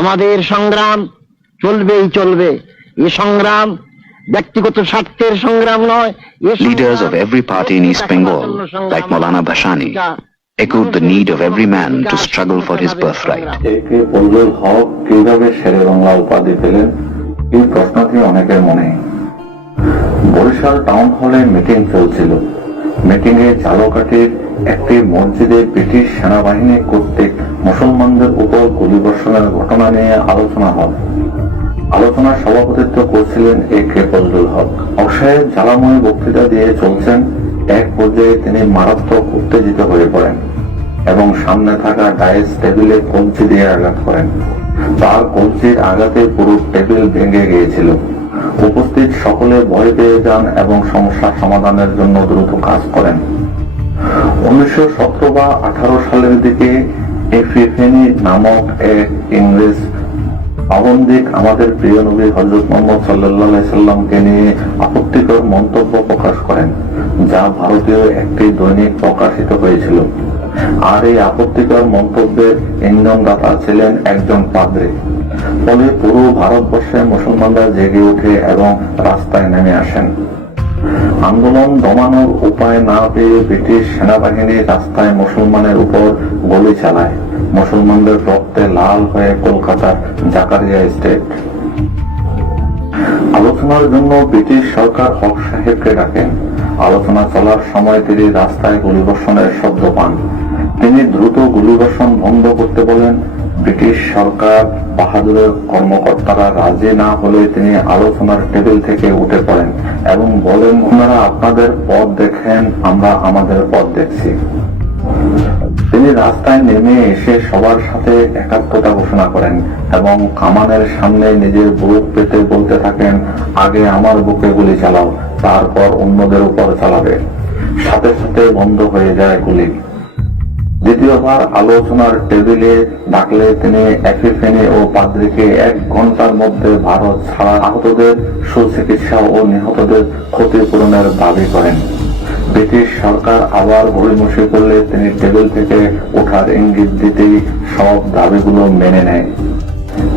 আমাদের সংগ্রাম চলবেই চলবে। এই সংগ্রাম ব্যক্তিগত স্বার্থের সংগ্রাম নয়। Leaders of every party in East Bengal, like Maulana Bhashani, echoed the need of every man to struggle for his birthright. কে ফজলুল হক কিভাবে শেরে বাংলা উপাধি পেলেন, এই প্রশ্নটি অনেকের মনে। বরিশাল টাউন হলে মিটিং চলছিল। মিটিং এ ঝালকাঠির একটি মসজিদে ব্রিটিশ সেনাবাহিনী কর্তৃক মুসলমানদের উপর গুলিবর্ষণের ঘটনা নিয়ে আলোচনা হয়। আলোচনার সভাপতিত্ব করছিলেন কে ফজলুল হক। অসাহেব জ্বালাময় বক্তৃতা দিয়ে চলছেন। এক পর্যায়ে তিনি মারাত্মক উত্তেজিত হয়ে পড়েন এবং সামনে থাকা ডাইস টেবিলে কলচি দিয়ে আঘাত করেন। তার কলচির আঘাতে পুরো টেবিল ভেঙে গিয়েছিল। উপস্থিত সকলে ভয় পেয়ে যান এবং সমস্যা সমাধানের জন্য দ্রুত কাজ করেন। 1917 বা 18 সালের দিকে এফিফেনি নামক এক ইংরেজ আবন্দিক আমাদের প্রিয় নবী হযরত মুহাম্মদ সাল্লাল্লাহু আলাইহি সাল্লামকে নিয়ে আপত্তিকর মন্তব্য প্রকাশ করেন, যা ভারতীয় একটি দৈনিক প্রকাশিত হয়েছিল। আর এই আপত্তিকর মন্তব্যের ইন্ধনদাতা ছিলেন একজন পাদ্রী। ফলে পুরো ভারতবর্ষে মুসলমানরা জেগে ওঠে এবং রাস্তায় নেমে আসেন। আন্দোলন দমানোর উপায় না পেয়ে ব্রিটিশ সেনাবাহিনী রাস্তায় মুসলমানের উপর গুলি চালায়। মুসলমানদের রক্তে লাল হয়ে কলকাতার জাকারিয়া স্টেট। আলোচনার জন্য ব্রিটিশ সরকার হক সাহেবকে ডাকেন। আলোচনা চলার সময় তিনি রাস্তায় গুলিবর্ষণের শব্দ পান। তিনি দ্রুত গুলিবর্ষণ বন্ধ করতে বলেন। ব্রিটিশ সরকার বাহাদুরের কর্মকর্তারা রাজি না হলে তিনি আলোচনার টেবিল থেকে উঠে পড়েন এবং বলেন, ওনারা আপনাদের পথ দেখেন, আমরা আমাদের পথ দেখছি। তিনি রাস্তায় নেমে এসে সবার সাথে একাত্মতা ঘোষণা করেন এবং কামানের সামনে নিজের বুক পেতে বলতে থাকেন, আগে আমার বুকে গুলি চালাও, তারপর অন্যদের উপর চালাবে। সাথে সাথে বন্ধ হয়ে যায় গুলি। দ্বিতীয়বার আলোচনার টেবিলে ডাকলে তিনি এফিফেনি ও পাদ্রীকে 1 ঘন্টার মধ্যে ভারত ছাড়া আহতদের সুচিকিৎসা ও নিহতদের ক্ষতিপূরণের দাবি করেন। ব্রিটিশ সরকার আবার গড়িমসি করলে তিনি টেবিল থেকে ওঠার ইঙ্গিত দিতেই সব দাবিগুলো মেনে নেয়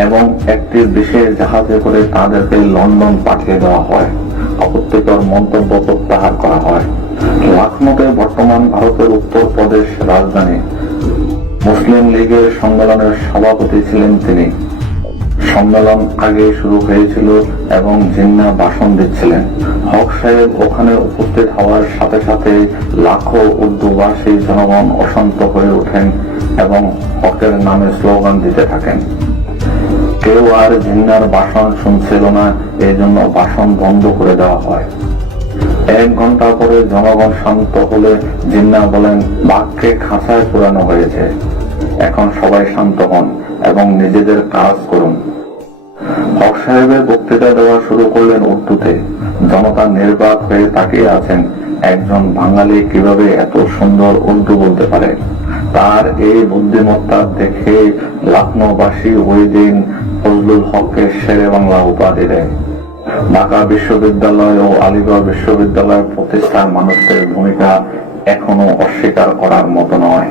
এবং একটি বিশেষ জাহাজে করে তাদেরকে লন্ডন পাঠিয়ে দেওয়া হয়। আপত্তিকর মন্তব্য প্রত্যাহার করা হয়। লখনৌতে বর্তমান ভারতের উত্তর প্রদেশ রাজধানী মুসলিম লীগের সম্মেলনের সভাপতি ছিলেন তিনি। সম্মেলন আগে শুরু হয়েছিল এবং জিন্নাহ ভাষণ দিচ্ছিলেন। হক সাহেব ওখানে উপস্থিত হওয়ার সাথে সাথে লাখো উর্দুভাষী জনগণ অশান্ত হয়ে ওঠেন এবং হকের নামে স্লোগান দিতে থাকেন। কেউ আর জিন্নাহর ভাষণ শুনছিল না, এই জন্য ভাষণ বন্ধ করে দেওয়া হয়। 1 ঘন্টা পরে জনগণ শান্ত হলে জিন্নাহ বলেন, বাঘকে খাঁচায় পুরানো হয়েছে, এখন সবাই শান্ত হন এবং নিজেদের কাজ করুন। হক সাহেবের বক্তৃতা দেওয়া শুরু করলেন উর্দুতে। জনতা নির্বাক হয়ে তাকিয়ে আছেন, একজন বাঙালি কিভাবে এত সুন্দর উর্দু বলতে পারে। তার এই বুদ্ধিমত্তা দেখে লখনৌবাসী ওই দিন ফজলুল হককে শেরে বাংলা উপাধি দেয়। ঢাকা বিশ্ববিদ্যালয় ও আলিগড় বিশ্ববিদ্যালয় প্রতিষ্ঠার মানুষদের ভূমিকা এখনো অস্বীকার করার মতো নয়।